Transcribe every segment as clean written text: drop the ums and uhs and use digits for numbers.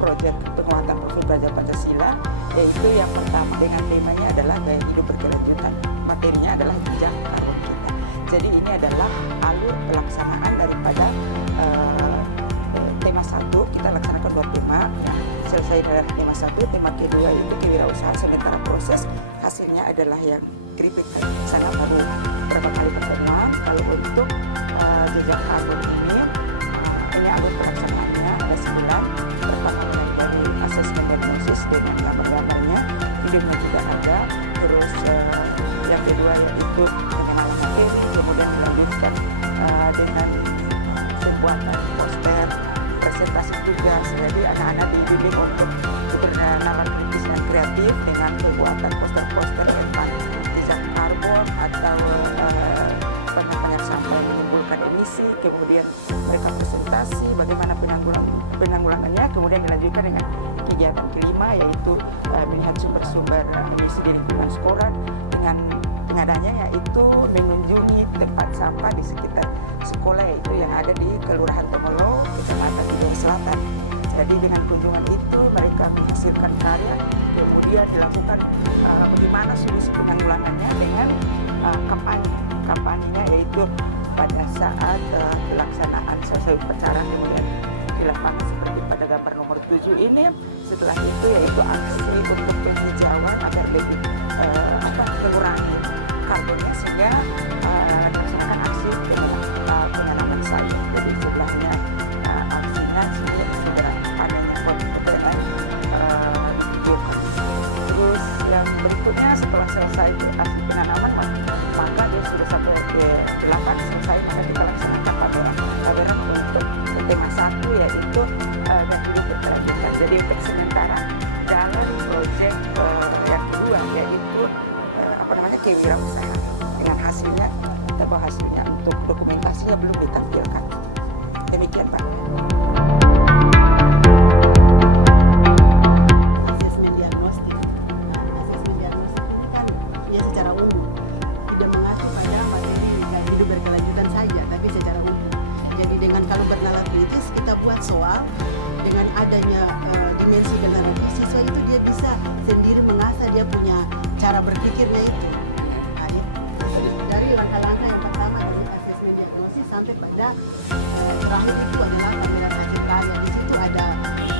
proyek penguatan profil belajar Pancasila, yaitu yang pertama dengan temanya adalah gaya hidup berkelanjutan. Materinya adalah jejak karbon kita. Jadi ini adalah alur pelaksanaan daripada tema 1. Kita laksanakan 2 tema. Yang selesai dari tema 1, tema kedua itu kewirausahaan sementara proses. Hasilnya adalah yang kritik sana baru berapa kali pertemuan. Kalau untuk jejak karbon ini alur pelaksanaannya ada 9. Pertama dari asesmen diagnosis dengan gambar-gambarnya, videonya juga ada. Terus yang kedua yaitu pengenalan materi, kemudian dilanjutkan dengan pembuatan poster, presentasi tugas. Jadi anak-anak dibimbing untuk bernalar kritis dan kreatif dengan pembuatan poster-poster tentang jejak karbon atau penyampaian sampah yang menimbulkan emisi. Kemudian mereka presentasi bagaimana penanggulangannya. Kemudian dilanjutkan dengan kegiatan kelima, yaitu melihat sumber-sumber emisi di lingkungan sekolah dengan pengadanya, yaitu mengunjungi tempat sampah di sekitar sekolah, yaitu yang ada di Kelurahan Tomolo, Kecamatan Tidore Selatan. Jadi dengan kunjungan itu mereka menghasilkan karya, kemudian dilakukan bagaimana solusi penanggulangannya dengan kampanyenya, yaitu pada saat pelaksanaan selesai upacara kemudian di lapangan seperti pada gambar nomor 7 ini. Setelah itu yaitu aksi untuk penghijauan agar lebih mengurangi karbonnya, sehingga melaksanakan aksi penanaman sayur. Jadi sebelahnya aksinya sudah panennya PPN terus yang berikutnya setelah selesai aksi penanaman, maka dia sudah sampai ke 8 selesai, maka kita laksanakan pameran untuk tema 1, yaitu gaya hidup berkelanjutan. Jadi untuk sementara dalam proyek yang kedua yaitu kewirausahaan, dengan hasilnya atau hasilnya untuk dokumentasinya belum ditampilkan. Demikian Pak. Asesmen diagnostik. Asesmen diagnostik ini kan ya secara umum, tidak mengacu pada materi gaya hidup berkelanjutan saja, tapi secara umum. Jadi dengan kalau bernalar kritis kita buat soal dengan adanya dimensi generasi siswa itu dia bisa sendiri mengasah dia punya cara berpikirnya itu. Dari langkah-langkah yang pertama dari asesmen diagnosis sampai pada terakhir itu adalah pameran hasil karya. Di situ ada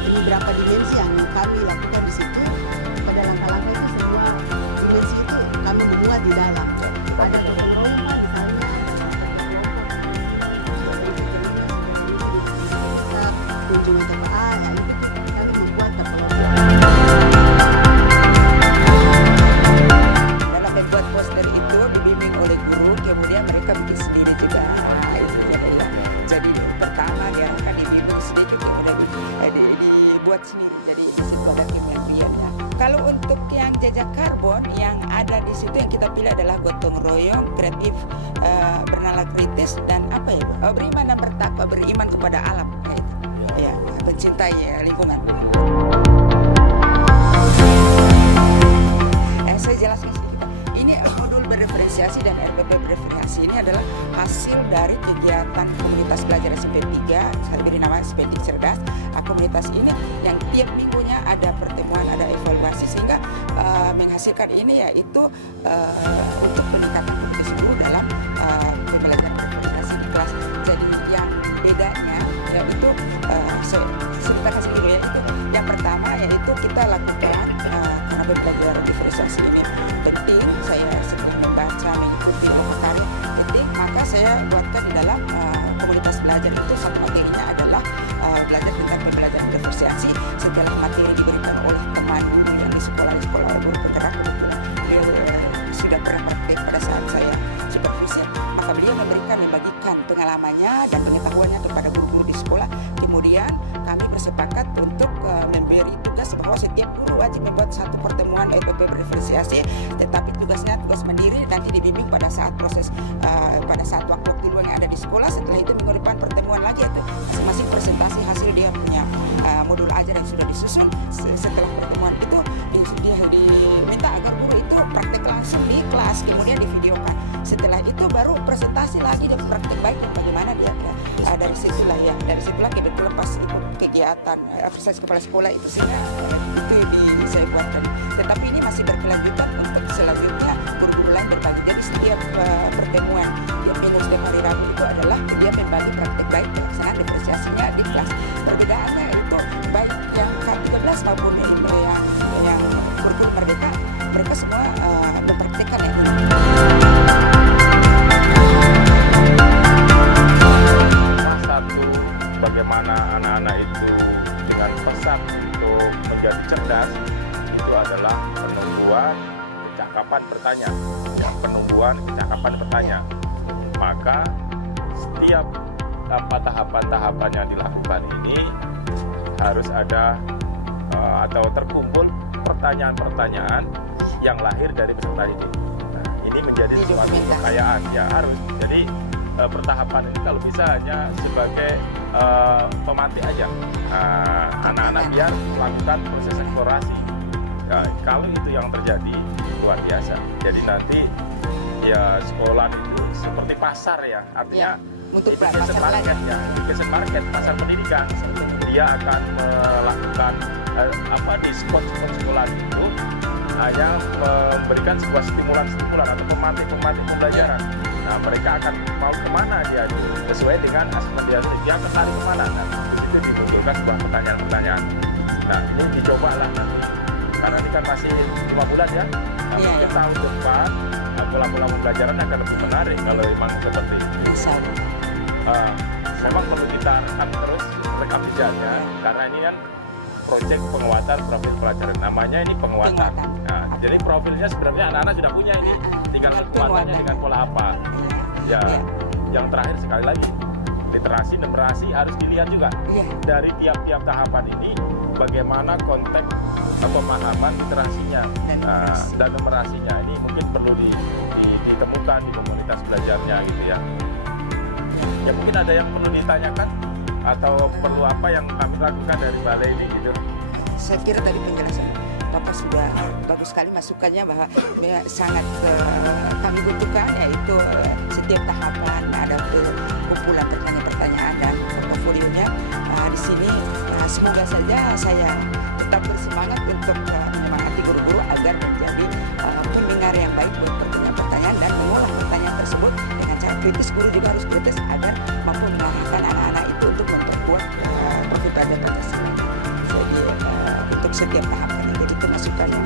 beberapa dimensi yang kami lakukan di situ. Pada langkah-langkah itu semua dimensi itu kami membuat di dalam. Ada gotong royong misalnya, kunjungan TPA, ya itu kami membuat terkelompok. Kemudian mereka bikin sendiri juga, itu ya. Jadi pertama dia akan dibimbing sedikit, kemudian dibuat sendiri. Jadi di situ ada kemampuannya. Kalau untuk yang jejak karbon yang ada di situ yang kita pilih adalah gotong royong, kreatif, bernalar kritis, dan apa ya? Beriman dan bertakwa, beriman kepada alam, ya, mencintai lingkungan. Saya jelaskan sedikit. Ini modul berdiferensiasi dan RPP berdiferensiasi ini adalah hasil dari kegiatan komunitas belajar SMP 3, saya beri nama SMP Cerdas. Komunitas ini yang tiap minggunya ada pertemuan, ada evaluasi, sehingga menghasilkan ini yaitu untuk peningkatan kompetisi guru dalam pembelajaran berdiferensiasi di kelas. Jadi yang bedanya yaitu kita kasih dulu, yaitu yang pertama yaitu kita lakukan karena belajar diferensiasi ini penting. Saya setelah membaca, mengikuti materi penting, maka saya buatkan di dalam komunitas belajar itu satu materinya adalah belajar tentang pembelajaran diferensiasi. Setelah materi diberikan oleh teman guru yang di sekolah guru penggerak, kebetulan sudah pernah praktek pada saat saya supervisi, maka beliau membagikan pengalamannya dan pengetahuannya kepada guru-guru di sekolah. Kemudian kami bersepakat untuk memberi tugas bahwa setiap guru wajib membuat satu pertemuan EPP berdiferensiasi, tetapi tugasnya tugas mandiri, nanti dibimbing pada saat proses pada saat waktu luang yang ada di sekolah. Setelah itu minggu depan pertemuan lagi, itu masing-masing presentasi hasil dia punya modul A pelajaran yang sudah disusun. Setelah pertemuan itu dia diminta agar guru itu praktek langsung di kelas, kemudian divideokan. Setelah itu baru presentasi lagi dan praktek baik dan bagaimana dia dari situlah kebetulan pas ikut kegiatan aktivitas kepala sekolah itu sehingga itu saya buatkan. Tetapi ini masih berkelanjutan untuk selanjutnya guru-guru lain berbagi. Jadi setiap pertemuan yang minus dan hari Rabu itu adalah dia membagi praktek baik pelaksanaan depresiasinya di kelas. Perbedaannya itu baik yang K13 maupun yang kurikulum merdeka, mereka semua mempraktekkan yang ini. Bagaimana anak-anak itu dengan pesat untuk menjadi cerdas itu adalah penumbuhan kecakapan bertanya, ya, penumbuhan kecakapan bertanya. Maka setiap tahapan-tahapan yang dilakukan ini harus ada atau terkumpul pertanyaan-pertanyaan yang lahir dari peserta didik. Nah, ini menjadi suatu kekayaan, ya harus. Jadi pertahapan ini kalau bisa hanya sebagai pemantik aja anak-anak biar melakukan proses eksplorasi. Ya, kalau itu yang terjadi luar biasa. Jadi nanti ya sekolah itu seperti pasar ya, artinya untuk pasar market ya, pasar market, pasar pendidikan. Dia akan melakukan di spot-spot sekolah itu hanya memberikan sebuah stimulan atau pemantik pembelajaran. Nah, mereka akan mau kemana dia sesuai dengan asesmen dia tertarik kemana. Nah, di situ dimunculkan sebuah pertanyaan-pertanyaan. Nah, ini dicoba lah nanti. Karena ini kan masih 5 bulan ya. Nah, mungkin tahun depan pola-pola pembelajaran akan lebih menarik kalau memang seperti itu. Memang perlu kita rekam terus rekam jejaknya karena ini kan proyek penguatan profil pelajaran. Namanya ini penguatan. Nah, jadi profilnya sebenarnya anak-anak sudah punya ini. Tinggal penguatannya dengan pola apa. Ya, yang terakhir sekali lagi, literasi, numerasi harus dilihat juga. Dari tiap-tiap tahapan ini, bagaimana konteks pemahaman literasinya dan numerasinya. Ini mungkin perlu ditemukan di komunitas belajarnya gitu ya. Ya mungkin ada yang perlu ditanyakan atau perlu apa yang kami lakukan dari balai ini gitu. Saya kira tadi penjelasan Bapak sudah bagus sekali masukannya bahwa sangat kami butuhkan yaitu setiap tahapan ada kumpulan pertanyaan-pertanyaan dan portofolionya di sini. Semoga saja saya tetap bersemangat untuk menyemangati guru-guru agar menjadi pendengar yang baik buat pertanyaan-pertanyaan dan mengolah pertanyaan tersebut dengan cara kritis. Guru juga harus kritis agar mampu mengarahkan anak-anak itu untuk memperkuat profil belajar Pancasila. Jadi untuk setiap tahapannya, jadi itu masukan yang